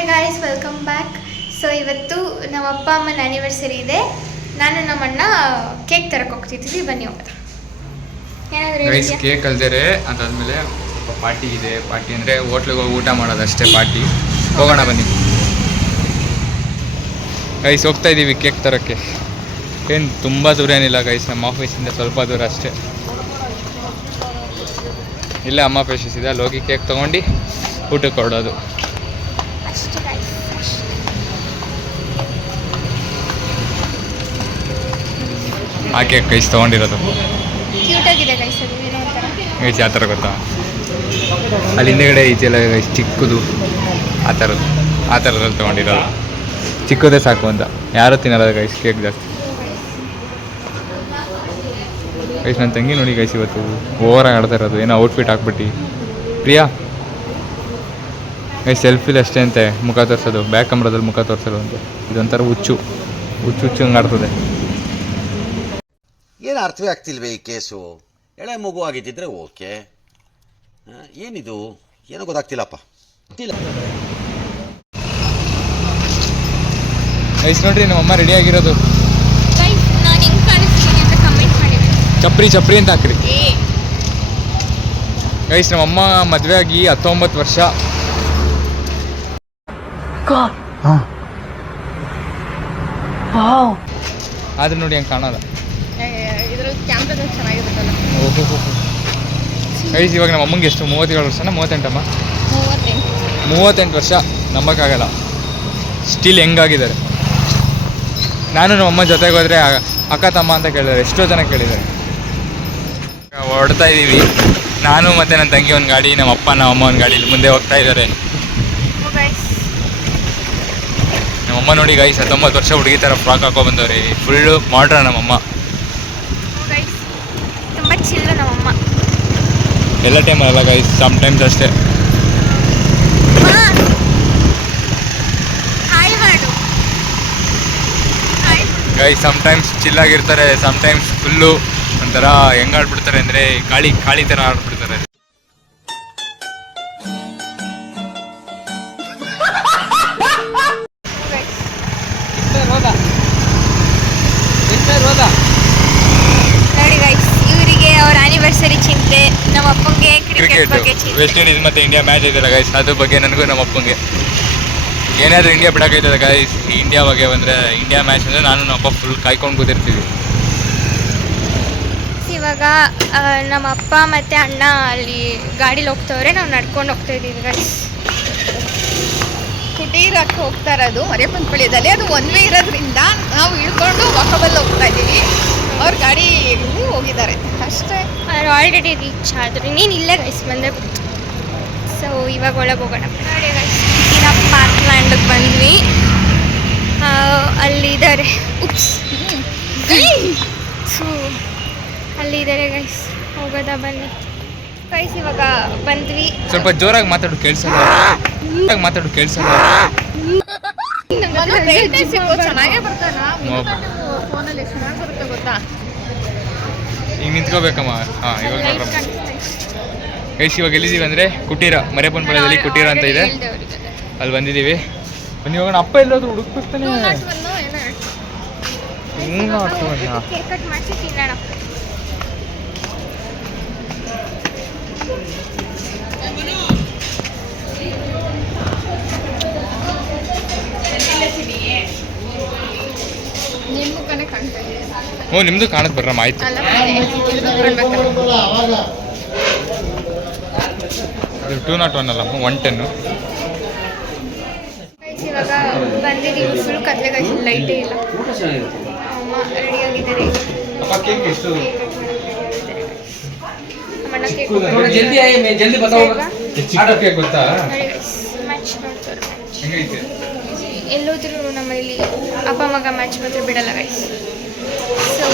Hi guys, welcome back. So ಇವತ್ತು ನಮ್ಮ ಅಪ್ಪ ಅಮ್ಮನ ಆ್ಯನಿವರ್ಸರಿ ಇದೆ. ನಾನು ನಮ್ಮ ಅಣ್ಣ ಕೇಕ್ ತರಕ್ಕೆ ಹೋಗ್ತಿದ್ವಿ. ಬನ್ನಿ ಹೋಗೋಣ. ಗೈಸ್ ಕೇಕ್ ಅಲ್ದೇರೆ ಅದಾದಮೇಲೆ ಸ್ವಲ್ಪ ಪಾರ್ಟಿ ಇದೆ. ಪಾರ್ಟಿ ಅಂದರೆ ಹೋಟ್ಲಿಗೆ ಹೋಗಿ ಊಟ ಮಾಡೋದಷ್ಟೇ ಪಾರ್ಟಿ. ಹೋಗೋಣ ಬನ್ನಿ ಗೈಸ್. ಹೋಗ್ತಾ ಇದ್ದೀವಿ ಕೇಕ್ ತರೋಕ್ಕೆ. ಏನು ತುಂಬ ದೂರ ಏನಿಲ್ಲ ಗೈಸ್, ನಮ್ಮ ಆಫೀಸಿಂದ ಸ್ವಲ್ಪ ದೂರ ಅಷ್ಟೇ. ಇಲ್ಲ ಅಮ್ಮ ಪೇಶಸ್ ಇದೆ, ಅಲ್ಲಿ ಹೋಗಿ ಕೇಕ್ ತೊಗೊಂಡು ಊಟಕ್ಕೆ ಹೊರಡೋದು. ಆ ಕೇಕ್ ಗೈಸ್ ತೊಗೊಂಡಿರೋದು ಗೈಸ್ ಯಾವ ಥರ ಗೊತ್ತಾ, ಅಲ್ಲಿ ಹಿಂದೆಗಡೆ ಐತಿಲ್ಲ ಗೈಸ್ ಚಿಕ್ಕದು, ಆ ಥರದಲ್ಲಿ ತೊಗೊಂಡಿರೋದು. ಚಿಕ್ಕದೇ ಸಾಕು ಅಂತ ಯಾರೂ ತಿನ್ನಲ್ಲ ಗೈಸ್ ಕೇಕ್ ಜಾಸ್ತಿ. ಗೈಸ್ ನನ್ನ ತಂಗಿ ನೋಡಿ ಗೈಸ್ ಇವತ್ತು ಓವರಾಗಿ ಆಡ್ತಾ ಇರೋದು, ಏನೋ ಔಟ್ಫಿಟ್ ಹಾಕ್ಬಿಟ್ಟು. ಪ್ರಿಯಾ ಗೈಸ್ ಸೆಲ್ಫಿಲಿ ಅಷ್ಟೇ ಅಂತೆ ಮುಖ ತೋರಿಸೋದು, ಬ್ಯಾಕ್ ಕ್ಯಾಮ್ರಾದಲ್ಲಿ ಮುಖ ತೋರಿಸೋದು ಅಂತೆ. ಇದೊಂಥರ ಹುಚ್ಚು ಹಂಗೆ ಆಡ್ತದೆ. ಏನು ಅರ್ಥವೇ ಆಗ್ತಿಲ್ವೇ ಈ ಕೇಸು? ಎಳೆ ಮಗು ಆಗಿದ್ದಿದ್ರೆ ಓಕೆ, ಏನಿದು ಏನೋ ಗೊತ್ತಾಗ್ತಿಲ್ಲಪ್ಪ. ಗೈಸ್ ನೋಡ್ರಿ ನಮ್ಮಮ್ಮ ರೆಡಿ ಆಗಿರೋದು. ಚಪ್ರಿ ಅಂತ ಹಾಕ್ರಿ ಗೈಸ್. ನಮ್ಮಮ್ಮ ಮದುವೆ ಆಗಿ 19 ವರ್ಷ. ಆದ್ರೆ ನೋಡಿ ಹಂಗೆ ಕಾಣಲ್ಲ. ಗೈಸ್ ಇವಾಗ ನಮ್ಮ ಅಮ್ಮಂಗೆ ಎಷ್ಟು 37 ವರ್ಷನ 38 38 ವರ್ಷ. ನಂಬಕ್ಕಾಗಲ್ಲ, ಸ್ಟಿಲ್ ಹೆಂಗಾಗಿದ್ದಾರೆ. ನಾನು ನಮ್ಮಮ್ಮ ಜೊತೆಗೆ ಹೋದರೆ ಅಕ್ಕ ತಮ್ಮ ಅಂತ ಕೇಳಿದ್ದಾರೆ, ಎಷ್ಟೋ ಜನ ಕೇಳಿದ್ದಾರೆ. ಹೊರಡ್ತಾ ಇದ್ದೀವಿ, ನಾನು ಮತ್ತು ನನ್ನ ತಂಗಿ ಒಂದು ಗಾಡಿ, ನಮ್ಮ ಅಪ್ಪ ನಮ್ಮ ಅಮ್ಮ ಒಂದು ಗಾಡಿ ಮುಂದೆ ಹೋಗ್ತಾ ಇದ್ದಾರೆ. ನಮ್ಮಮ್ಮ ನೋಡಿ ಗೈಸ್ 19 ವರ್ಷ ಹುಡುಗಿ ಥರ ಫ್ರಾಕ್ ಹಾಕೋ ಬಂದವ್ರಿ. ಫುಲ್ಲು ಮಾಡ್ರ ನಮ್ಮಮ್ಮ. ತುಂಬ ಚಿಲ್ಲ ನಮ್ಮಮ್ಮ. ಎಲ್ಲ ಟೈಮ್ ಅಲ್ಲ ಗೈಸ್, ಸಮ್ ಟೈಮ್ಸ್ ಅಷ್ಟೇ. ಗೈಸ್ ಸಮ್ ಟೈಮ್ಸ್ ಚಿಲ್ಲಾಗಿರ್ತಾರೆ, ಸಮ್ ಟೈಮ್ಸ್ ಫುಲ್ಲು ಒಂಥರ ಹೆಂಗೆ ಆಡ್ಬಿಡ್ತಾರೆ ಅಂದರೆ ಕಾಳಿ ಥರ ಆಡ್ಬಿಡ್ತಾರೆ. ನೋಡಿ ಗೈಸ್, ಇವರಿಗೆ ಅವ್ರ ಆನಿವರ್ಸರಿ ಚಿಂತೆ, ನಮ್ಮ ಅಪ್ಪಂಗೆ ಕ್ರಿಕೆಟ್ ಬಗ್ಗೆ ಚಿಂತೆ. ವೆಸ್ಟ್ ಇಂಡೀಸ್ ಮತ್ತು ಇಂಡಿಯಾ ಮ್ಯಾಚ್ ಇದೆಯಲ್ಲ ಗೈಸ್, ಅದ್ರ ಬಗ್ಗೆ ನನಗೂ ನಮ್ಮ ಅಪ್ಪಂಗೆ. ಏನಾದರೂ ಇಂಡಿಯಾ ಬಿಡೋಕೈತದ ಗೈಸ್. ಇಂಡಿಯಾ ಬಗ್ಗೆ ಬಂದರೆ, ಇಂಡಿಯಾ ಮ್ಯಾಚ್ ಅಂದರೆ ನಾನು ನಮ್ಮ ಅಪ್ಪ ಫುಲ್ ಕಾಯ್ಕೊಂಡು ಕೂತಿರ್ತೀವಿ. ಇವಾಗ ನಮ್ಮ ಅಪ್ಪ ಮತ್ತು ಅಣ್ಣ ಅಲ್ಲಿ ಗಾಡೀಲಿ ಹೋಗ್ತವ್ರೆ, ನಾವು ನಡ್ಕೊಂಡು ಹೋಗ್ತಾ ಇದ್ದೀವಿ ಗೈಸ್. ಕುಟೀರಕ್ಕೆ ಹೋಗ್ತಾ ಇರೋದು ಮರೆಪಂತಪಳ್ಳಿಯಲ್ಲಿ. ಅದು ಒನ್ ವೇ ಇರೋದ್ರಿಂದ ನಾವು ಇಳ್ಕೊಂಡು ವಾಕಬಲ್ಲಿ ಹೋಗ್ತಾ ಇದ್ದೀವಿ. ಅವ್ರ ಗಾಡಿ ಹೋಗಿದ್ದಾರೆ ಅಷ್ಟೇ. ಅವ್ರು ಆಲ್ರೆಡಿ ರೀಚ್ ಆದರು, ಇನ್ನೇನು ಇಲ್ಲೇ ಗೈಸ್ ಬಂದೇ ಬಿಡ್ತು. ಸೊ ಇವಾಗ ಒಳಗೆ ಹೋಗೋಣ. ನೋಡಿ ಗೈಸ್, ನಾವು ಪಾರ್ಕ್ ಲ್ಯಾಂಡಿಗೆ ಬಂದ್ವಿ. ಅಲ್ಲಿದ್ದಾರೆ, ಉಪ್ಸ್ ಅಲ್ಲಿದ್ದಾರೆ ಗೈಸ್. ಹೋಗೋದಾ ಬನ್ನಿ ಗೈಸ್. ಇವಾಗ ಬಂದ್ವಿ. ಸ್ವಲ್ಪ ಜೋರಾಗಿ ಮಾತಾಡು ಕೇಳಿಸಲ್ಲ. ಚೆನ್ನಾಗೇ ಬರ್ತಾನ ಫೋನಲ್ಲಿ ಚೆನ್ನಾಗಿ ಬರುತ್ತೆ ಗೊತ್ತಾ. ಈಗ ನಿಂತ್ಕೋಬೇಕಮ್ಮ. ಹಾಂ ಇವಾಗ ನೋಡ್ರಮ್ಮ ಗೈಸ್, ಇವಾಗ ಎಲ್ಲಿದ್ದೀವಿ ಅಂದರೆ ಕುಟೀರ, ಮರೆಪಂಪಳದಲ್ಲಿ ಕುಟೀರ ಅಂತ ಇದೆ, ಅಲ್ಲಿ ಬಂದಿದ್ದೀವಿ. ಬನ್ನಿ ಇವಾಗ ಅಪ್ಪ ಎಲ್ಲಾದರೂ ಹುಡುಕ್ಬಿಡ್ತಾನೆ. ಕೇಕ್ ಕಟ್ ಮಾಡಿಸಿ ತಿನ್ನೋಣ. ಹ್ಞೂ ನಿಮ್ಮದು ಕಾಣಕ್ಕೆ ಬರ್ರಮ್ಮ, ಆಯ್ತು. ಅದು 201 ಅಲ್ಲಮ್ಮ, 110. ಇವಾಗ ಬಂದಿದ್ದೀವಿ. ಫುಲ್ ಕತ್ಲೆ ಗೈಸ್, ಲೈಟೇ ಇಲ್ಲ. ಅಮ್ಮ ರೆಡಿಯಾಗಿದ್ದಾರೆ. ಗೊತ್ತಾ ಮ್ಯಾಚ್ ನೋಡ್ತಾರೆ. ಎಲ್ಲೋದ್ರೂ ನಮ್ಮಲ್ಲಿ ಅಪ್ಪ ಮಗ ಮ್ಯಾಚ್ ಮಾತ್ರ ಬಿಡಲ್ಲ ಗೈಸ್. ಸೊ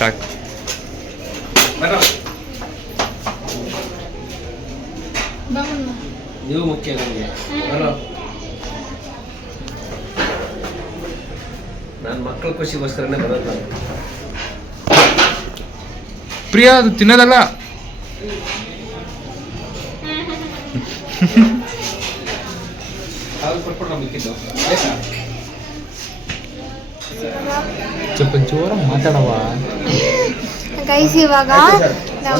ಸಾಕು. ನೀವು ಮುಖ್ಯ ನನಗೆ. ನನ್ನ ಮಕ್ಕಳ ಖುಷಿಗೋಸ್ಕರನೇ ಬರೋದು ನಾನು. ಪ್ರಿಯಾ ಅದು ತಿನ್ನೋದಲ್ಲ. ಸ್ವಲ್ಪ ಜೋರ ಮಾತಾಡವ. ಗೈಸ್ ಇವಾಗ ನಾವು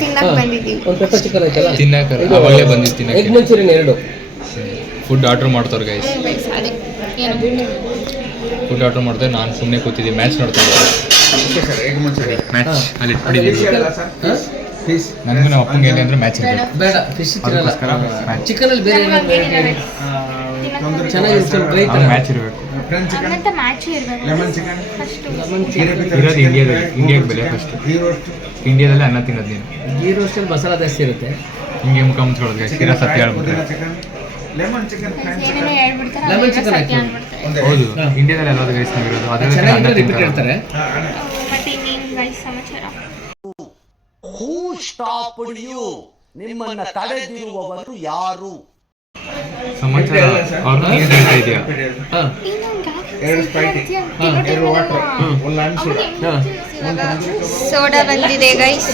ತಿನ್ನಕ್ ಬಂದಿದ್ದೀವಿ. ಒಂದು ಪೆಪ್ಪರ್ ಚಿಕನ್ ಐತಲ್ಲ ತಿನ್ನಕ್ಕೆ ಅವಾಗಲೇ ಬಂದಿದ್ದು ತಿನ್ನಕ್ಕೆ. ಎಗ್ ಮಂಚೂರಿಯನ್ 2 ಫುಡ್ ಆರ್ಡ್ರ್ ಮಾಡ್ತಾರೆ ಗೈಸ್. ಫುಡ್ ಆರ್ಡ್ರ್ ಮಾಡ್ತಾರೆ. ನಾನು ಸುಮ್ಮನೆ ಕೂತಿದ್ದೀನಿ, ಮ್ಯಾಚ್ ನೋಡ್ತಾ ಇದ್ದೆ. ಮ್ಯಾಚ್ ಅಲ್ಲಿ ಇಟ್ಬಿಟ್ಟಿದ್ದೀವಿ. ನನಗೂ ನಮ್ಮ ಅಪ್ಪಂಗೆ ಹೇಳಿ ಅಂದರೆ ಮ್ಯಾಚ್ ಇರಬೇಕು. ಬೇಡ ಫಿಶ್ ತಿನ್ನಲ್ಲ. ಅದಕ್ಕೋಸ್ಕರ ಮ್ಯಾಚ್. ಚಿಕನಲ್ಲಿ ಬೇರೆ ಚೆನ್ನಾಗಿರುತ್ತೆ ಡ್ರೈ ಥರ. ಮ್ಯಾಚ್ ಇರಬೇಕು. ಮತ್ತೆ ಮ್ಯಾಚ್ ಇರಬೇಕು. ಇರೋದು ಇಂಡಿಯಾದಲ್ಲಿ. ಇಂಡಿಯಾಗೆ ಬೆಲೆ ಫಸ್ಟ್. ಇಂಡಿಯಾದಲ್ಲಿ ಅನ್ನ ತಿನ್ನೋದು ನೀನು. ಗೀ ರೋಸ್ಟಲ್ಲಿ ಮಸಾಲ ಜಾಸ್ತಿ ಇರುತ್ತೆ. ಹಿಂಗೆ ಮುಖ ಮುಚ್ಕೊಳ್ಳೋದು ಗೈಸ್. ಇರೋ ಸತ್ಯ ಹೇಳ್ಬಿಟ್ರೆ ಲೆಮನ್ ಚಿಕನ್ ಹಾಕಿ ಹೌದು. ಇಂಡಿಯಾದಲ್ಲಿ ಎಲ್ಲಾದ್ರು ಗೈಸ್ ನಾವಿರೋದು ಚೆನ್ನಾಗಿರೋ ರಿಪೀಟ್ ಹೇಳ್ತಾರೆ. ಮತ್ತೆ ಇನ್ನೇನು ಗೈಸ್ ಸಮಾಚಾರ? ಹೂ ಸ್ಟಾಪ್ಡ್ ಯು? ನಿಮ್ಮನ್ನ ತಡೆದಿರುವವರು ಯಾರು? ಸಮಾಚಾರ. ಅವ್ರನ್ನ ಏನು ಹೇಳ್ತಾ ಇದೆಯಾ? ಸೋಡಾ ಬಂದಿದೆ ಗೈಸ್.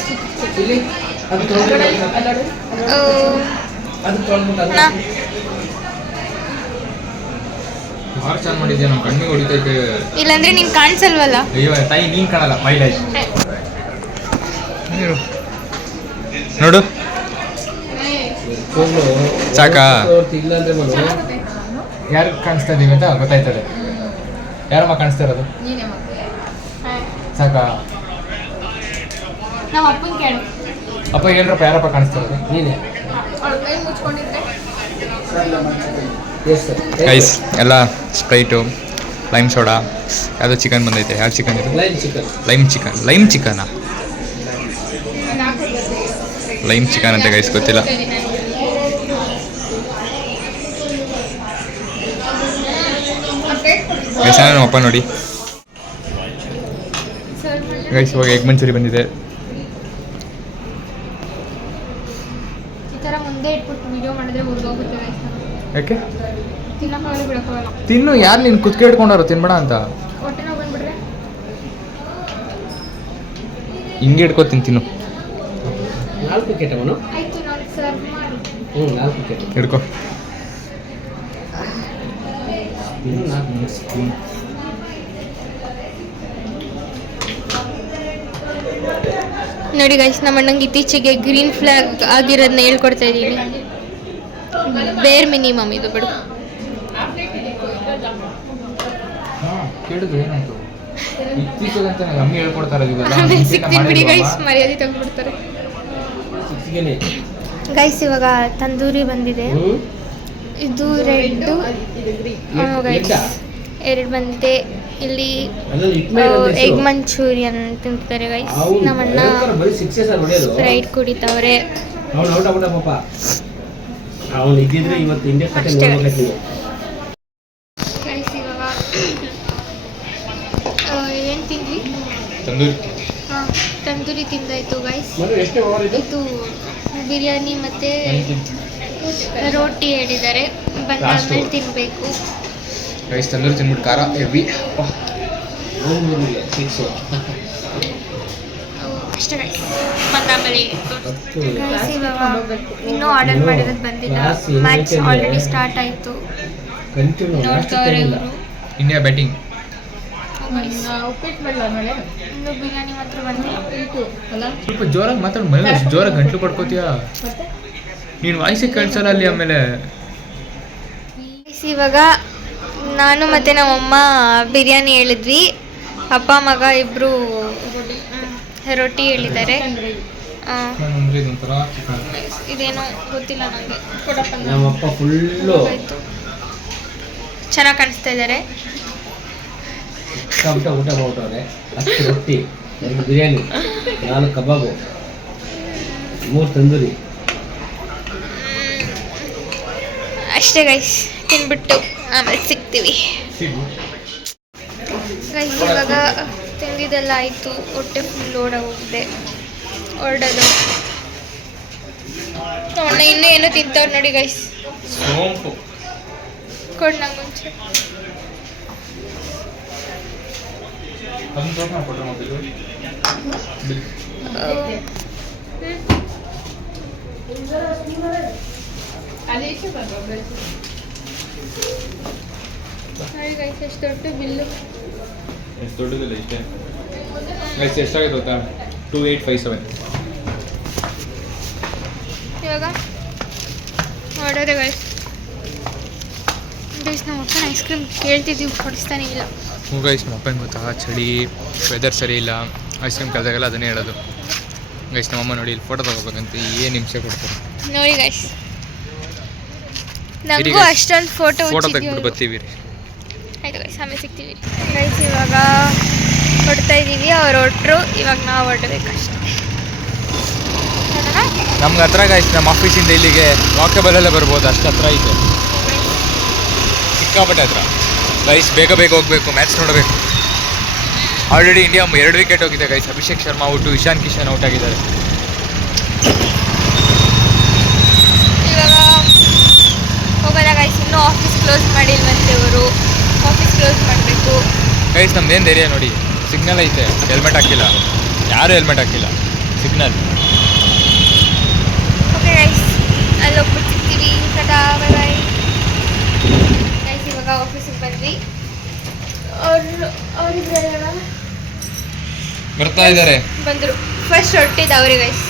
ಭಾಳ ಚೆನ್ನಾಗಿ ಮಾಡಿದ್ಯಾ. ನಮ್ಮ ಕಣ್ಣಿಗೆ ಹೊಡಿತೈತೆ. ಇಲ್ಲಾಂದ್ರೆ ನೀನ್ ಕಾಣಿಸಲ್ವಲ್ಲ. ಅಯ್ಯೋ ತಾಯಿ ನೀನು ಕಾಣಲ್ಲ. ಮೈಲೈಟ್ ನೋಡು. ಸಾಕಾ? ಇಲ್ಲ ಅಂದ್ರೆ ಯಾರು ಕಾಣಿಸ್ತಾ ಇದೀವಿ ಅಂತ ಗೊತ್ತಾಯ್ತದೆ. ಯಾರಮ್ಮ ಕಾಣಿಸ್ತಾ ಇರೋದು? ಸಾಕಾ? ನಮ್ಮ ಅಪ್ಪನ ಕೇಳು. ಅಪ್ಪ ಹೇಳ್ರಪ್ಪ, ಯಾರಪ್ಪ ಕಾಣಿಸ್ತಾ ಇರೋದು? ನೀನೆ. ಗೈಸ್ ಎಲ್ಲ ಸ್ಪ್ರೈಟು, ಲೈಮ್ ಸೋಡಾ, ಯಾವುದೋ ಚಿಕನ್ ಬಂದೈತೆ. ಯಾವ ಚಿಕನ್ ಇದು? Lime chicken. ಲೈಮ್ ಚಿಕನಾ? ಲೈಮ್ ಚಿಕನ್ ಅಂತ ಗೈಸ್, ಗೊತ್ತಿಲ್ಲ. ಗೈಸ್ ನಮ್ಮ ಅಪ್ಪ ನೋಡಿ ಗೈಸ್. ಇವಾಗ ಎಗ್ ಮಂಚೂರಿ ಬಂದಿದೆ. ಈ ಥರ ಮುಂದೆ ಇಟ್ಬಿಟ್ಟು ವಿಡಿಯೋ ಮಾಡಿದ್ರೆ ಹೋಗುತ್ತೆ ಗೈಸ್. ಯಾಕೆ ತಿನ್ನಕ್ಕಾಗಲ್ಲ, ಬಿಡಕ್ಕಾಗಲ್ಲ. ತಿನ್ನು. ಯಾರು ನೀನು ಕುತ್ಕೆ ಇಟ್ಕೊಂಡಾರು ತಿನ್ಬೇಡ ಅಂತ? ಹೊಟ್ಟೆ ನೋವು ಬಂದ್ಬಿಟ್ರೆ ಹಿಂಗೆ ಇಟ್ಕೋತೀನಿ, ತಿನ್ನು. 4 ಪ್ಯಾಕೆಟ್ ಅವನು. ಆಯ್ತು, ನಾನು ಸರ್ವ್ ಮಾಡಿ. 4 ಪ್ಯಾಕೆಟ್ ಹಿಡ್ಕೊ. ಇನ್ನು 4 ಸ್ಪೂನ್. ನೋಡಿ ಗೈಸ್, ನಮ್ಮ ಅಣ್ಣಂಗೆ ಇತ್ತೀಚೆಗೆ ಗ್ರೀನ್ ಫ್ಲಾಗ್ ಆಗಿರೋದನ್ನ ಹೇಳ್ಕೊಡ್ತಾ ಇದ್ದೀನಿ. ಬೇರ್ ಮಿನಿಮಮ್ ಇದು ಬಿಡು. ಕೇಳಿದ್ರು ಏನಾಯ್ತು? ಇತ್ತೀಚೆಗೆ ಅಂತ ಅಮ್ಮಿ ಹೇಳ್ಕೊಡ್ತಾರೆ. ಆಮೇಲೆ ಸಿಗ್ತೀನಿ ಬಿಡಿ ಗೈಸ್, ಮರ್ಯಾದೆ ತೆಗೆದ್ಬಿಡ್ತಾರೆ ಗೈಸ್. ಇವಾಗ ತಂದೂರಿ ಬಂದಿದೆ. ಇದು ರೆಡ್ಡು ಗೈಸ್ 2 ಬಂದಿದೆ. ಇಲ್ಲಿ ಎಗ್ ಮಂಚೂರಿಯನ್ ತಿಂತಾರೆ ಗೈಸ್. ನಮ್ಮಣ್ಣ ಸ್ಪ್ರೈಟ್ ಕುಡಿತಾವ್ರೆ. ಅಷ್ಟೇ ಗೈಸ್. ಇವಾಗ ಏನು ತಿಂದ್ವಿ? ತಂದೂರಿ ತಿಂದಾಯ್ತು ಗೈಸ್. ಇದು ಬಿರಿಯಾನಿ ಮತ್ತು ರೋಟಿ ಹೇಳಿದ್ದಾರೆ. ಬಂದಾದ್ಮೇಲೆ ತಿನ್ನಬೇಕು ಗೈಸ್. ತಂದೂರಿ ತಿನ್ಬಿಟ್ಟು ಖಾರ ಹೆವಿ. ಅಷ್ಟೇ ಗೈಸ್. ಬಂದಾದ್ಮೇಲೆ ಗೈಸ್ ಇವಾಗ ಇನ್ನೂ ಆರ್ಡರ್ ಮಾಡಿರೋದು ಬಂದಿಲ್ಲ. ಮ್ಯಾಚ್ ಆಲ್ರೆಡಿ ಸ್ಟಾರ್ಟ್ ಆಯಿತು. ನೋಡ್ತವ್ರೆ ಇವರು. India batting. ಇನ್ನು ಬಿರಿಯಾನಿ ಮಾತ್ರ ಬಂದಿಲ್ಲ. ಸ್ವಲ್ಪ ಜೋರಾಗಿ ಮಾತಾಡು. ಮನೆ ಜೋರಾಗಿ ಗಂಟಲು ಪಡ್ಕೋತೀಯ ನೀನು. ವಾಯ್ಸಿಗೆ ಕೇಳಿಸಲ್ಲ ಅಲ್ಲಿ. ಆಮೇಲೆ ಇವಾಗ ನಾನು ಮತ್ತು ನಮ್ಮಮ್ಮ ಬಿರಿಯಾನಿ ಹೇಳಿದ್ವಿ. ಅಪ್ಪ ಮಗ ಇಬ್ಬರು ರೊಟ್ಟಿ ಹೇಳಿದ್ದಾರೆ. ಇದೇನೋ ಗೊತ್ತಿಲ್ಲ ನನಗೆ. ನಮ್ಮಪ್ಪ ಫುಲ್ಲು ಚೆನ್ನಾಗಿ ಕಾಣಿಸ್ತಾ ಇದ್ದಾರೆ. ಊಟ ಮಾಡ್ಬಿಟ್ಟವ್ರೆ. 10 ರೊಟ್ಟಿ, 2 ಬಿರಿಯಾನಿ, 4 ಕಬಾಬು, 3 ತಂದೂರಿ. ಅಷ್ಟೇ ಗೈಸ್. ತಿನ್ಬಿಟ್ಟು ಆಮೇಲೆ ಸಿಗ್ತೀವಿ ಗೈಸ್. ಇವಾಗ ತಿಂದಿದ್ದೆಲ್ಲ ಆಯಿತು, ಹೊಟ್ಟೆ ಫುಲ್ ಹೋಗಿದೆ ಹೊರಡೋದು. ನೋಡೋಣ ಇನ್ನೂ ಏನೋ ತಿಂತವ್ರು ನೋಡಿ ಗೈಸ್. ಸೋಂಪು ಕೊಡು ನಂಗೆ ಮುಂಚೆ. ನೋಡಿ ಗೈಸ್ ಎಷ್ಟು ದೊಡ್ಡ ಬಿಲ್ಲು. ಎಷ್ಟು ದೊಡ್ಡದಿಲ್ಲ ಇಷ್ಟೇ ಗೈಸ್. ಎಷ್ಟಾಗಿದೆ ಗೊತ್ತಾ? 2857. ಇವಾಗ ಹೊರಡೋದೆ ಗೈಸ್. ಗೈಸ್ ನಮ್ಮ ಅಪ್ಪನ ಐಸ್ ಕ್ರೀಮ್ ಕೇಳ್ತಿದ್ದೀವಿ, ಕೊಡಿಸ್ತಾನೆ ಇಲ್ಲ. ಹ್ಞೂ ಗೈಸ್, ನಮ್ಮ ಅಪ್ಪನ ಗೊತ್ತಾ ಚಳಿ, ವೆದರ್ ಸರಿ ಇಲ್ಲ, ಐಸ್ ಕ್ರೀಮ್ ಕಲ್ದಾಗೆಲ್ಲ ಅದನ್ನೇ ಹೇಳೋದು. ಗೈಸ್ ನಮ್ಮಮ್ಮ ನೋಡಿ ಇಲ್ಲಿ ಫೋಟೋ ತೊಗೋಬೇಕಂತ ಏನು ನಿಮಿಷ ಕೊಡ್ತಾರೆ ನೋಡಿ ಗೈಸ್. ನಮಗೂ ಅಷ್ಟೊಂದು ಫೋಟೋ ತೆಗೆದ್ಬಿಟ್ಟು ಬರ್ತೀವಿ ರೀ. ಆಯ್ತು ಗೈಸ್, ಆಮೇಲೆ ಸಿಗ್ತೀವಿ ಗೈಸ್. ಇವಾಗ ಹೊಡ್ತಾ ಇದ್ದೀವಿ, ಅವ್ರು ಹೊರಟ್ರು, ಇವಾಗ ನಾವು ಹೊರಡಬೇಕಷ್ಟೆ. ನಮ್ಗೆ ಹತ್ರ ಗೈಸ್, ನಮ್ಮ ಆಫೀಸಿಂದ ಇಲ್ಲಿಗೆ ವಾಕಬಲಲ್ಲೇ ಬರ್ಬೋದು, ಅಷ್ಟು ಹತ್ರ ಐತೆ, ಸಿಕ್ಕಾಪಟ್ಟೆ ಹತ್ರ ಗೈಸ್. ಬೇಗ ಬೇಗ ಹೋಗಬೇಕು, ಮ್ಯಾಚ್ ನೋಡಬೇಕು. ಆಲ್ರೆಡಿ ಇಂಡಿಯಾ 2 ವಿಕೆಟ್ ಹೋಗಿದೆ guys. Abhishek Sharma out, Ishan Kishan out ಆಗಿದ್ದಾರೆ. ಇವಾಗ ಹೋಗೋಲ್ಲ ಗೈಸ್, ಇನ್ನೂ ಆಫೀಸ್ ಕ್ಲೋಸ್ ಮಾಡಿಲ್ವಂತೆ ಅವರು. ಆಫೀಸ್ ಕ್ಲೋಸ್ ಮಾಡಬೇಕು ಗೈಸ್. ನಮ್ದೇನು ಧೈರ್ಯ ನೋಡಿ, ಸಿಗ್ನಲ್ ಐತೆ, ಹೆಲ್ಮೆಟ್ ಹಾಕಿಲ್ಲ, ಯಾರು ಹೆಲ್ಮೆಟ್ ಹಾಕಿಲ್ಲ, ಸಿಗ್ನಲ್. ಓಕೆ ಗೈಸ್, ಅಲ್ಲಿ ಹೋಗ್ಬಿಟ್ಟು ಸಿಗ್ತೀವಿ. Tata, bye bye guys. ಇವಾಗ ಆಫೀಸಿಗೆ ಬಂದ್ವಿ. ಅವ್ರಿದ್ರಲ್ಲ ಬರ್ತಾ ಇದ್ದಾರೆ, ಬಂದರು. ಫಸ್ಟ್ ಹೊರಟಿದ್ದು ಅವ್ರಿಗೆ ಗೈಸ್,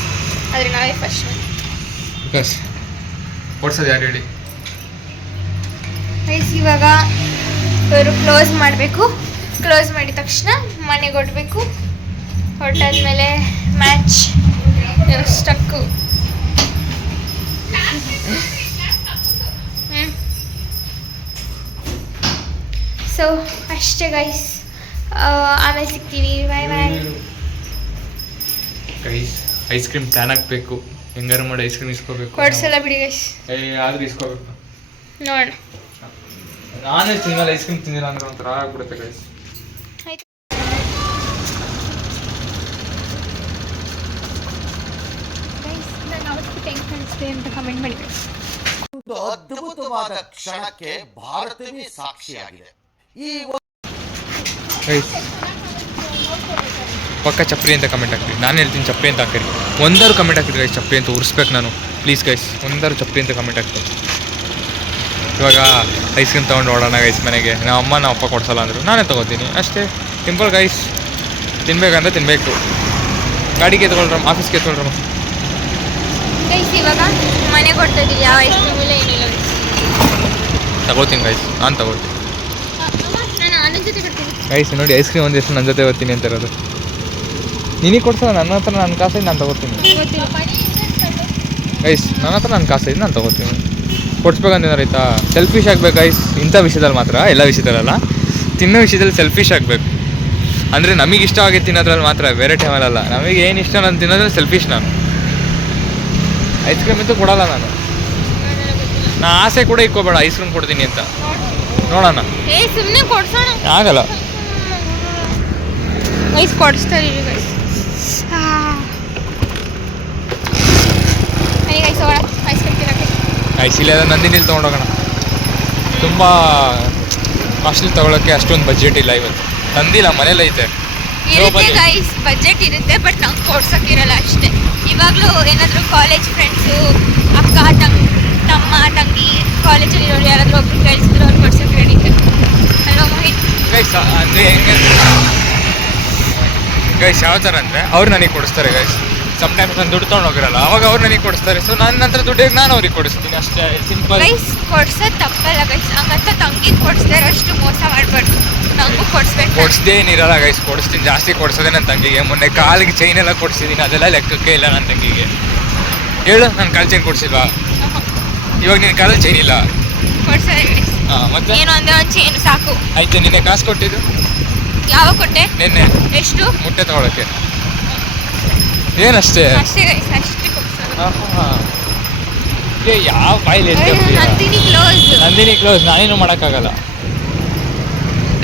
ಆದರೆ ನಾವೇ ಫಸ್ಟ್ ಬಿಕಾಸ್ ಓಡಿಸೋದು ಯಾರು ಹೇಳಿ ಗೈಸ್. ಇವಾಗ ಇವರು ಕ್ಲೋಸ್ ಮಾಡಬೇಕು. ಕ್ಲೋಸ್ ಮಾಡಿದ ತಕ್ಷಣ ಮನೆಗೆ ಹೊರಡಬೇಕು. ಹೊರಟಾದ್ಮೇಲೆ ಮ್ಯಾಚ್ ಸ್ಟಕ್ಕು. ಸೊ ಅಷ್ಟೇ ಗೈಸ್, ಆಮೇಲೆ ಸಿಗ್ತೀವಿ. Bye bye guys. Ice cream ಟ್ಯಾನ್ ಹಾಕ್ಬೇಕು, ಹೆಂಗಾರು ಮಾಡಿ ಐಸ್ ಕ್ರೀಮ್ ಇಸ್ಕೋಬೇಕು. ಕೊಡ್ಸಲ್ಲ ಬಿಡಿ ಗೈಸ್, ಆದ್ರೂ ಇಸ್ಕೋಬೇಕು. ನೋಡೋಣ. ನಾನೇ ತಿನ್ನಲ್ಲ, ಐಸ್ ಕ್ರೀಮ್ ತಿಂದಿಲ್ಲ ಅಂದ್ರೆ ಒಂಥರ ಆಗ್ಬಿಡುತ್ತೆ ಗೈಸ್. ಆಯ್ತು ಗೈಸ್, ನಾನು ಅವತ್ತು ಹೆಂಗೆ ಕಾಣಿಸ್ತೆ ಅಂತ ಕಮೆಂಟ್ ಮಾಡಿ ಗೈಸ್. ಒಂದು ಅದ್ಭುತವಾದ ಕ್ಷಣಕ್ಕೆ ಭಾರತವೇ ಸಾಕ್ಷಿಯಾಗಿದೆ. ಈ ಗೈಸ್ ಪಕ್ಕ ಚಪ್ಪಲಿ ಅಂತ ಕಮೆಂಟ್ ಹಾಕ್ರಿ. ನಾನು ಹೇಳ್ತೀನಿ ಚಪ್ಪಲಿ ಅಂತ ಹಾಕಿರಿ. ಒಂದಾರು ಕಮೆಂಟ್ ಹಾಕಿರಿ ಗೈಸ್, ಚಪ್ಪಲಿ ಅಂತ ಉರ್ಸ್ಬೇಕು ನಾನು, ಪ್ಲೀಸ್ ಗೈಸ್. ಒಂದಾರು ಚಪ್ಪಲಿ ಅಂತ ಕಮೆಂಟ್ ಹಾಕ್ತೀನಿ. ಇವಾಗ ಐಸ್ ಕ್ರೀಮ್ ತೊಗೊಂಡು ಓಡೋಣ ಗೈಸ್ ಮನೆಗೆ. ನಮ್ಮ ಅಮ್ಮ ನಮ್ಮ ಅಪ್ಪ ಕೊಡ್ಸಲ್ಲ ಅಂದರು, ನಾನೇ ತೊಗೋತೀನಿ ಅಷ್ಟೇ, ಸಿಂಪಲ್ ಗೈಸ್. ತಿನ್ಬೇಕಂದ್ರೆ ತಿನ್ನಬೇಕು. ಗಾಡಿಗೆ ತೊಗೊಳ್ರಮ್ಮ, ಆಫೀಸ್ಗೆ ತೊಗೊಳ್ರಮ್ಮ. ಗೈಸ್ ಇವಾಗ ಮನೆಗೆ ಹೊಡ್ತಾ ಇದ್ದೀವಿ. ಯಾವ ಐಸ್ ಕ್ರೀಮ್ ಇಲ್ಲ, ಏನಿಲ್ಲ ಗೈಸ್. ತಗೋತೀನಿ ಗೈಸ್, ನಾನು ತಗೋತೀನಿ ನಾನು ಆನಂದ್ ಜೊತೆ ಕೊಡ್ತೀನಿ ಗೈಸ್. ನೋಡಿ ಐಸ್ ಕ್ರೀಮ್ ಒಂದಿಷ್ಟು ನನ್ನ ಜೊತೆ ಬರ್ತೀನಿ ಅಂತ ಇರೋದು. ನಿನಗೆ ಕೊಡ್ಸಲ್ಲ, ನನ್ನ ಹತ್ರ ನನ್ನ ಕಾಸು ನಾನು ತಗೋತೀನಿ ಗೈಸ್. ನನ್ನ ಹತ್ರ ನನ್ನ ಕಾಸು ನಾನು ತಗೋತೀನಿ. ಕೊಡ್ಸ್ಬೇಕಂತೇನಾರು ಆಯ್ತಾ? ಸೆಲ್ಫಿಶ್ ಆಗ್ಬೇಕು ಗೈಸ್, ಇಂಥ ವಿಷಯದಲ್ಲಿ ಮಾತ್ರ, ಎಲ್ಲ ವಿಷಯದಲ್ಲ. ತಿನ್ನೋ ವಿಷಯದಲ್ಲಿ ಸೆಲ್ಫಿಶ್ ಆಗಬೇಕು. ಅಂದರೆ ನಮಗೆ ಇಷ್ಟ ಆಗಿ ತಿನ್ನೋದ್ರಲ್ಲಿ ಮಾತ್ರ, ಬೇರೆ ಟೈಮಲ್ಲ. ನಮಗೆ ಏನು ಇಷ್ಟ ನಾನು ತಿನ್ನೋದ್ರಲ್ಲಿ ಸೆಲ್ಫಿಶ್ ನಾನು. ಐಸ್ ಕ್ರೀಮ್ ಅಂತೂ ಕೊಡಲ್ಲ ನಾನು. ನಾ ಆಸೆ ಕೂಡ ಇಕ್ಕೋಬೇಡ ಐಸ್ ಕ್ರೀಮ್ ಕೊಡ್ತೀನಿ ಅಂತ. ನೋಡೋಣ, ಸುಮ್ಮನೆ ಕೊಡ್ಸೋಣ. ಆಗಲ್ಲ ಗೈಸ್, ಕೊಡಿಸ್ತಾರೆ ಗೈಸ್. ಗೈಸ್ ಹೋಗೋಣ ಐಸ್ ಕ್ರೀಮ್ ತಿನ್ನೋಕ್ಕೆ. ಐಸ್ ಇಲ್ಲ ನಂದಿನಿಲ್ಲಿ ತೊಗೊಂಡೋಗೋಣ. ತುಂಬ ಕಾಸ್ಟ್ಲಿ ತೊಗೊಳಕ್ಕೆ ಅಷ್ಟೊಂದು ಬಜೆಟ್ ಇಲ್ಲ ಇವತ್ತು. ನಂದಿಲ್ಲ, ಮನೇಲಿ ಐತೆ. ಇರುತ್ತೆ ಗೈಸ್, ಬಜೆಟ್ ಇರುತ್ತೆ, ಬಟ್ ನಂಗೆ ಕೊಡ್ಸೋಕ್ಕಿರಲ್ಲ ಅಷ್ಟೇ. ಇವಾಗಲೂ ಏನಾದರೂ ಕಾಲೇಜ್ ಫ್ರೆಂಡ್ಸು, ಅಕ್ಕ ತಮ್ಮ ತಂಗಿ ಕಾಲೇಜಲ್ಲಿ ಇರೋರು ಯಾರಾದರೂ ಒಬ್ರು ಕೇಳಿಸಿದ್ರು, ಅವ್ರು ಕೊಡ್ಸೋಕೆ ರೆಡಿ ಇದೆ ಅಲ್ವಾ ಮೋಹಿತ್? ಗೈಸ್ ಅಂದರೆ ಹೆಂಗೆ ಗೈಸ್, ಯಾವ ಥರ ಅಂದರೆ ಅವ್ರು ನನಗೆ ಕೊಡಿಸ್ತಾರೆ ಗೈಸ್. ಸಮ್ಟೈಮ್ಸ್ ನಾನು ದುಡ್ಡು ತೊಗೊಂಡು ಹೋಗಿರಲ್ಲ, ಅವಾಗ ಅವ್ರು ನನಗೆ ಕೊಡಿಸ್ತಾರೆ. ಸೊ ನನ್ನ ಹತ್ರ ದುಡ್ಡಿಗೆ ನಾನು ಅವ್ರಿಗೆ ಕೊಡಿಸ್ತೀನಿ ಅಷ್ಟೇ, ಸಿಂಪಲ್. ಗೈಸ್ ಕೊಡ್ಸೋದು ತಪ್ಪಲ್ಲ ಗೈಸ್, ಹಂಗಂತ ತಂಗಿಗೆ ಕೊಡಿಸ್ತಾರೆ ಅಷ್ಟು ಮೋಸ ಮಾಡಬಾರ್ದು. ನನಗೂ ಕೊಡಿಸ್ಬೇಕು. ಕೊಡಿಸ್ದೇನಿರಲ್ಲ ಗೈಸ್, ಕೊಡಿಸ್ತೀನಿ. ಜಾಸ್ತಿ ಕೊಡಿಸೋದೆ ನನ್ನ ತಂಗಿಗೆ. ಮೊನ್ನೆ ಕಾಲಿಗೆ ಚೈನ್ ಎಲ್ಲ ಕೊಡಿಸಿದ್ದೀನಿ, ಅದೆಲ್ಲ ಲೆಕ್ಕಕ್ಕೆ ಇಲ್ಲ ನನ್ನ ತಂಗಿಗೆ. ಹೇಳು, ನಾನು ಕಾಲು ಚೈನ್ ಕೊಡಿಸಿಲ್ವಾ? ಇವಾಗ ನಿನ್ನ ಕಾಲಲ್ಲಿ ಚೈನ್ ಇಲ್ಲ, ಕೊಡ್ಸೋದೇ ಗೈಸ್. ಹಾಂ, ಮತ್ತೆ ಏನು ಅಂದರೆ ಒಂದು ಚೈನು ಸಾಕು. ಆಯ್ತು, ನಿನ್ನೆ ಕಾಸು ಕೊಟ್ಟಿದ್ದು ಯಾವಾಗ ಕೊಟ್ಟೆ? ನಿನ್ನೆ ಎಷ್ಟು? ಮುಟ್ಟೆ ತೊಗೊಳಕ್ಕೆ. ಏನಷ್ಟೇ ಅಷ್ಟೇ ಗೈಸ್, ಅಷ್ಟೇ ಕೊಡ್ಸೋದು. ಹಾಂ, ಯಾವ ಬಾಯಿಲಿ ನಂದಿನಿ ಕ್ಲೋಸ್. ನಂದಿನಿ ಕ್ಲೋಸ್, ನಾನೇನು ಮಾಡೋಕ್ಕಾಗಲ್ಲ.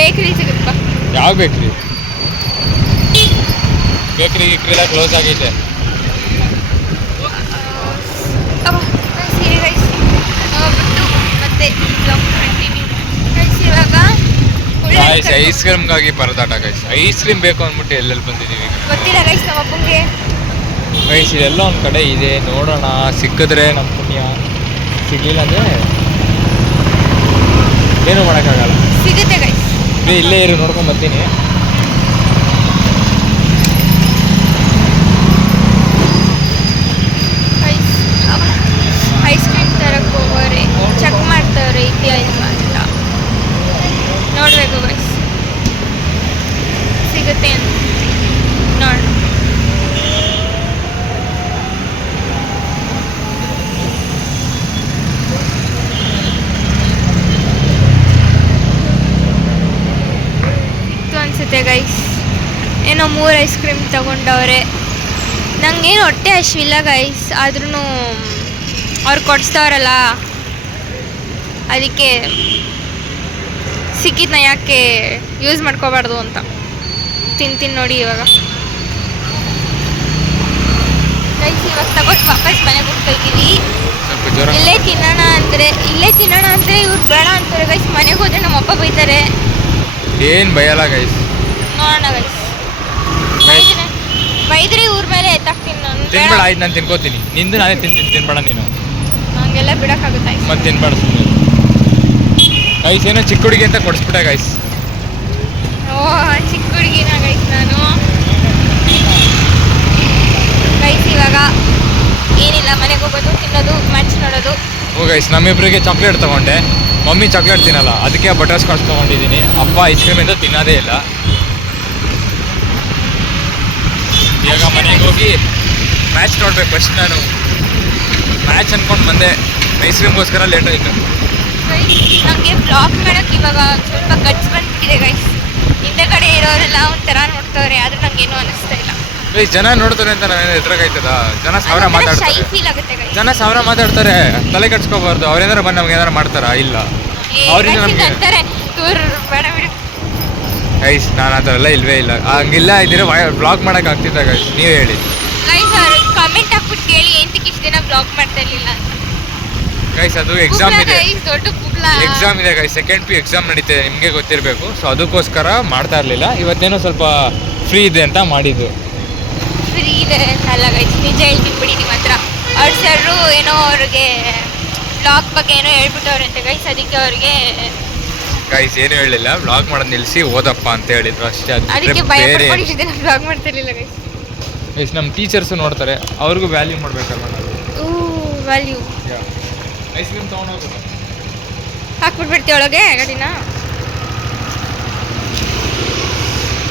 ಬೇಕ್ರಿ ಸಿಗುತ್ತಾ? ಯಾವ ಬೇಕ್ರಿ? ಬೇಕ್ರಿ ಗಿಕ್ರಿ ಎಲ್ಲ ಕ್ಲೋಸ್ ಆಗೈತೆ. ಸರಿ ಗೈಸ್ ಬಿಟ್ಟು ಮತ್ತೆ ಬ್ಲಾಗ್ ಕಂಟಿನ್ಯೂ ಗೈಸ್. ಇವಾಗ ಗೈಸ್ ಐಸ್ ಕ್ರೀಮ್ಗಾಗಿ ಪರದಾಟ ಗೈಸ್. ಐಸ್ ಕ್ರೀಮ್ ಬೇಕು ಅಂದ್ಬಿಟ್ಟು ಎಲ್ಲೆಲ್ಲಿ ಬಂದಿದ್ದೀವಿ ಈಗ. ಗೊತ್ತಿಲ್ಲ ಗೈಸ್ ನಮ್ಮ ಅಪ್ಪಂಗೆ. ಗೈಸ್ ಇದೆಲ್ಲ ಒಂದು ಕಡೆ ಇದೆ, ನೋಡೋಣ. ಸಿಕ್ಕಿದ್ರೆ ನಮ್ಮ ಪುಣ್ಯ, ಸಿಗಲಿಲ್ಲ ಅಂದರೆ ಏನೂ ಮಾಡೋಕ್ಕಾಗಲ್ಲ. ಸಿಗುತ್ತೆ ಗೈಸ್. ಇಲ್ಲೇ ಇರು, ನೋಡ್ಕೊಂಡು ಬರ್ತೀನಿ. ಐಸ್ ಕ್ರೀಮ್ ತರಕ್ಕೆ ಹೋಗೋರೆ ಚೆಕ್ ಮಾಡ್ತಾರೆ ಇದೆಯಾ ಇಲ್ಲ ಅಂತ ನೋಡಬೇಕು ಗೈಸ್. ಸಿಗುತ್ತೆ ಅಂತ ನೋಡೋಣ. ಸಿಕ್ತು ಅನಿಸುತ್ತೆ ಗೈಸ್. ಏನೋ 3 ಐಸ್ ಕ್ರೀಮ್ ತಗೊಂಡವ್ರೆ. ನಂಗೇನು ಹೊಟ್ಟೆ ಹಸಿವಿಲ್ಲ ಗೈಸ್, ಆದ್ರೂ ಅವ್ರು ಕೊಡಿಸ್ತಾವ್ರಲ್ಲ ಅದಕ್ಕೆ ಸಿಕ್ಕಿದ್ನ ಯಾಕೆ ಯೂಸ್ ಮಾಡ್ಕೋಬಾರ್ದು ಅಂತ ತಿಂತೀನಿ ನೋಡಿ ಇವಾಗ. ಗೈಸ್ ಇವಾಗ ತಗೊಂಡು ವಾಪಸ್ ಮನೆಗೆ ಹೋಗ್ತಾ ಇದ್ದೀವಿ. ಸ್ವಲ್ಪ ಜ್ವರ. ಇಲ್ಲೇ ತಿನ್ನೋಣ ಅಂದರೆ ಇವ್ರು ಬೇಡ ಅಂತಾರೆ ಗೈಸ್. ಮನೆಗೆ ಹೋದ್ರೆ ನಮ್ಮ ಅಪ್ಪ ಬೈತಾರೆ. ಏನು ಭಯಲ್ಲ ಗೈಸ್. ನೋಡೋಣ ಗೈಸ್. ಬೈದ್ರೆ ಊರ ಮೇಲೆ ಎತ್ತಾಕ್ತೀನಿ ನಾನು. ತಿನ್ಬೇಡ, ಆಯ್ತು ನಾನು ತಿನ್ಕೋತೀನಿ. ನಿಂದು ನಾನೇ ತಿಂತೀನಿ, ತಿನ್ಬೇಡ ನೀನು. ಹಂಗೆಲ್ಲ ಬಿಡೋಕ್ಕಾಗುತ್ತಾ? ಮತ್ತೆ ತಿನ್ಬೇಡ ಸುಮ್ಮನೆ. ಗೈಸ್ ಏನೋ ಚಿಕ್ಕ ಹುಡುಗಿ ಅಂತ ಕೊಡಿಸ್ಬಿಟ್ಟೆ ಗೈಸ್. ಓ ಚಿಕ್ಕ ಹುಡುಗಿನ ಗೈಸ್ ನಾನು. ಗೈಸ್ ಇವಾಗ ಏನಿಲ್ಲ, ಮನೆಗೆ ಹೋಗೋದು, ತಿನ್ನೋದು, ಮ್ಯಾಚ್ ನೋಡೋದು. ಓ ಗೈಸ್ ನಮ್ಮಿಬ್ಬರಿಗೆ ಚಾಕ್ಲೇಟ್ ತೊಗೊಂಡೆ. ಮಮ್ಮಿ ಚಾಕ್ಲೇಟ್ ತಿನ್ನಲ್ಲ, ಅದಕ್ಕೆ ಬಟರ್ ಸ್ಕಾಚ್ ತೊಗೊಂಡಿದ್ದೀನಿ. ಅಪ್ಪ ಐಸ್ ಕ್ರೀಮ್ ಇಂದ ತಿನ್ನೋದೇ ಇಲ್ಲ. ಇವಾಗ ಮನೆಗೆ ಹೋಗಿ ಮ್ಯಾಚ್ ನೋಡ್ಬೇಕು ಫಸ್ಟ್. ನಾನು ಮ್ಯಾಚ್ ಅಂದ್ಕೊಂಡು ಬಂದೆ, ಐಸ್ ಕ್ರೀಮ್ಗೋಸ್ಕರ ಲೇಟ್ ಆಯಿತು. ನನಗೆ ಬ್ಲಾಗ್ ಮಾಡೋಕ್ಕೆ ಇವಾಗ ಸ್ವಲ್ಪ ಗಟ್ಸ್ ಬಂದ್ಬಿಟ್ಟಿದೆ ಗೈಸ್. ಹಿಂದೆ ಕಡೆ ಇರೋರೆಲ್ಲ ಒಂಥರ ನೋಡ್ತವ್ರೆ, ಆದ್ರೆ ನಂಗೇನು ಅನ್ನಿಸ್ತಾ ಇಲ್ಲ. ಗೈಸ್ ಜನ ನೋಡ್ತಾರೆ ಅಂತ ನಾನು ಎದುರಾಗಾಯ್ತದ. ಜನ ಸಾವಿರ ಶೈ ಮಾತಾಡ್ತಾರೆ. ಫೀಲ್ ಆಗುತ್ತೆ ಗೈಸ್. ಜನ ಸಾವಿರ ಮಾತಾಡ್ತಾರೆ, ತಲೆ ಕಟ್ಸ್ಕೋಬಾರ್ದು. ಅವ್ರೇನಾರು ಬಂದು ನಮ್ಗೆ ಏನಾರು ಮಾಡ್ತಾರಾ? ಇಲ್ಲ. ಅವ್ರಿಂದ ನಮಗೆ ಅಂತಾರೆ ಇವ್ರು ಬೇಡ ಬಿಡು. ಗೈಸ್ ನಾನು ಆ ಥರ ಎಲ್ಲ ಇಲ್ವೇ ಇಲ್ಲ. ಹಂಗಿಲ್ಲ ಇದ್ದೀರ ಬ್ಲಾಗ್ ಮಾಡೋಕೆ ಆಗ್ತಿದ್ದ ಗೈಸ್, ನೀವೇ ಹೇಳಿ. ಗೈಸ್ ಅವ್ರು ಕಾಮೆಂಟ್ ಹಾಕ್ಬಿಟ್ಟು ಕೇಳಿ ಎಂತಕ್ಕೆ ಇಷ್ಟು ದಿನ ಬ್ಲಾಗ್ ಮಾಡ್ತಾ ಇರಲಿಲ್ಲ ಅಂತ. ಗೈಸ್ ಅದು ಎಕ್ಸಾಮ್ ಇದೆ, ದೊಡ್ಡ ಪುಗ್ಲ. ಎಕ್ಸಾಮ್ ಇದೆ ಗೈಸ್. ಸೆಕೆಂಡ್ ಪಿ ಎಕ್ಸಾಮ್ ನಡೀತಿದೆ, ನಿಮಗೆ ಗೊತ್ತಿರಬೇಕು. ಸೊ ಅದಕ್ಕೋಸ್ಕರ ಮಾಡ್ತಾ ಇರಲಿಲ್ಲ. ಇವತ್ತೇನೋ ಸ್ವಲ್ಪ ಫ್ರೀ ಇದೆ ಅಂತ ಮಾಡಿದ್ದು. ಫ್ರೀ ಇದೆ ಅಲ್ಲ ಗೈಸ್, ನಿಜ ಹೇಳ್ತೀನಿ ಬಿಡಿ ನಿಮ್ಮ ಹತ್ರ. ಅವ್ರ ಸರ್ರು ಏನೋ ಅವ್ರಿಗೆ ಬ್ಲಾಗ್ ಬಗ್ಗೆ ಏನೋ ಹೇಳ್ಬಿಟ್ಟವ್ರಂತೆ ಗೈಸ್. ಅದಕ್ಕೆ ಅವ್ರಿಗೆ ಗೈಸ್ ಏನು ಹೇಳಿಲ್ಲ, ಬ್ಲಾಗ್ ಮಾಡೋದು ನಿಲ್ಲಿಸಿ ಓದಪ್ಪ ಅಂತ ಹೇಳಿದ್ರು ಅಷ್ಟೇ. ಅದಕ್ಕೆ ಅದು ಭಯ ಬೇರೆ ಪಡ್ಕೊಂಡಿದ್ದೆ, ನಾನು ಬ್ಲಾಗ್ ಮಾಡ್ತಿರ್ಲಿಲ್ಲ ಗೈಸ್. ಗೈಸ್ ನಮ್ಮ ಟೀಚರ್ಸು ನೋಡ್ತಾರೆ, ಅವ್ರಿಗೂ ವ್ಯಾಲ್ಯೂ ಮಾಡ್ಬೇಕಲ್ಲ ನಾವು. ವ್ಯಾಲ್ಯೂ ಐಸ್ ಕ್ರೀಮ್ ತೊಗೊಂಡೋಗ್ಬೇಕು. ಹಾಕ್ಬಿಟ್ಬಿಡ್ತೀವಿ ಒಳಗೆ ಗಾಡಿನ.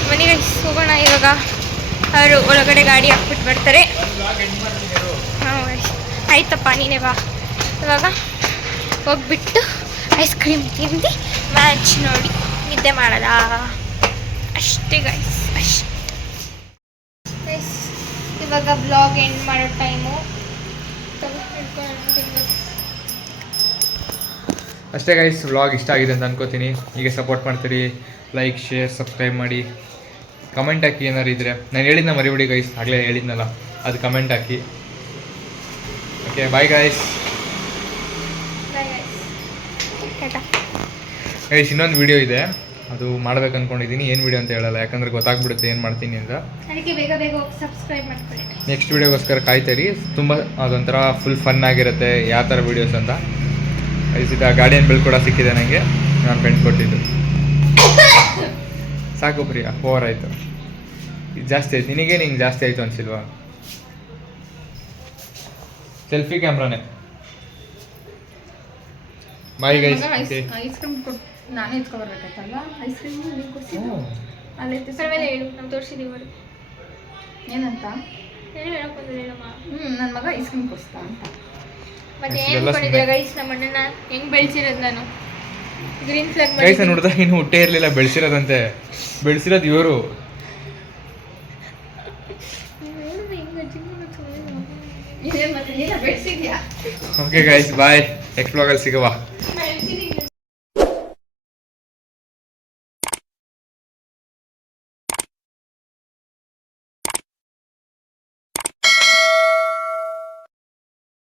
ಬನ್ನಿ ಗೈಸ್ ಹೋಗೋಣ ಇವಾಗ. ಅವರು ಒಳಗಡೆ ಗಾಡಿ ಹಾಕ್ಬಿಟ್ಟು ಬರ್ತಾರೆ. ಹಾಂ ಆಯ್ತಪ್ಪ ನೀನೇ ಬಾ. ಇವಾಗ ಹೋಗ್ಬಿಟ್ಟು ಐಸ್ ಕ್ರೀಮ್ ತಿಂದು ಮ್ಯಾಚ್ ನೋಡಿ ನಿದ್ದೆ ಮಾಡೋದ ಅಷ್ಟೇ ಗೈಸ್, ಅಷ್ಟೇ ಗೈಸ್. ಇವಾಗ ಬ್ಲಾಗ್ ಎಂಡ್ ಮಾಡೋ ಟೈಮು. ಅಷ್ಟೇ ಗೈಸ್, ವ್ಲಾಗ್ ಇಷ್ಟ ಆಗಿದೆ ಅಂತ ಅನ್ಕೋತೀನಿ. ಹೀಗೆ ಸಪೋರ್ಟ್ ಮಾಡ್ತೀರಿ. ಲೈಕ್, ಶೇರ್, ಸಬ್ಸ್ಕ್ರೈಬ್ ಮಾಡಿ. ಕಮೆಂಟ್ ಹಾಕಿ ಏನಾರು ಇದ್ದರೆ. ನಾನು ಹೇಳಿದ್ನ ಮರಿಬಿಡಿ ಗೈಸ್, ಆಗಲೇ ಹೇಳಿದ್ನಲ್ಲ, ಅದು ಕಮೆಂಟ್ ಹಾಕಿ. Okay bye guys. ಗೈಸ್ ಇನ್ನೊಂದು ವಿಡಿಯೋ ಇದೆ, ಅದು ಮಾಡ್ಬೇಕು ಅಂದ್ಕೊಂಡಿದ್ದೀನಿ. ಏನು ವಿಡಿಯೋ ಅಂತ ಹೇಳಲ್ಲ, ಯಾಕಂದರೆ ಗೊತ್ತಾಗ್ಬಿಡುತ್ತೆ ಏನು ಮಾಡ್ತೀನಿ ಅಂತ. ಅದಕ್ಕೆ ಬೇಗ ಬೇಗ ಸಬ್ಸ್ಕ್ರೈಬ್ ಮಾಡ್ಕೊಳ್ಳಿ. ನೆಕ್ಸ್ಟ್ ವಿಡಿಯೋಗೋಸ್ಕರ ಕಾಯ್ತೀರಿ. ತುಂಬ ಅದೊಂಥರ ಫುಲ್ ಫನ್ ಆಗಿರುತ್ತೆ, ಯಾವ ಥರ ವೀಡಿಯೋಸ್ ಅಂತ. ಐಸಿದ ಗಾರ್ಡಿಯನ್ ಬೆಲ್ ಕೂಡ ಸಿಕ್ಕಿದೆ ನನಗೆ, ನಾನು ಫ್ರೆಂಡ್ ಕೊಟ್ಟಿದ್ದು. ಸಾಕು ಪ್ರಿಯಾ, ಓವರ್ ಆಯಿತು. ಇದು ಜಾಸ್ತಿ ಆಯ್ತು ನಿನಗೆ, ನಿಂಗೆ ಜಾಸ್ತಿ ಆಯಿತು ಅನಿಸಿಲ್ವಾ? ಸೆಲ್ಫಿ ಕ್ಯಾಮ್ರಾನೇ. Bye guys. ಐಸ್ ಕ್ರೀಮ್ ನಾನೇ ಇಟ್ಕೊಬರ್ಬೇಕಾಯ್ತಲ್ಲ. ಐಸ್ ಕ್ರೀಮ್ ಅಲ್ಲಿ ಹೇಳು, ನಾವು ತೋರಿಸಿದ್ದೀವಿ ಏನಂತ. ಏನು ಹೇಳಕ್ ಬಂದಿಲ್ಲಮ್ಮ. ನನ್ನ ಮಗ ಐಸ್ ಕ್ರೀಮ್ ಕೊಡಿಸ್ತಾ ಅಂತ. ಮತ್ತೆ ಏನು ಅನ್ಕೊಂಡಿದ್ದೀರಾ ಗೈಸ್? ನಮ್ಮ ಅಣ್ಣನ ಹೆಂಗ್ ಬೆಳೆಸಿರೋದು ನಾನು. ಗ್ರೀನ್ ಫ್ಲಾಗ್ ಗೈಸ್ ನಾನು ನೋಡಿದಾಗ ಇನ್ನು ಹುಟ್ಟೇ ಇರಲಿಲ್ಲ, ಬೆಳೆಸಿರೋದಂತೆ. ಬೆಳೆಸಿರೋದು ಇವರು. ಓಕೆ ಗೈಸ್ ಬಾಯ್, ನೆಕ್ಸ್ಟ್ ಬ್ಲಾಗಲ್ಲಿ ಸಿಗುವ.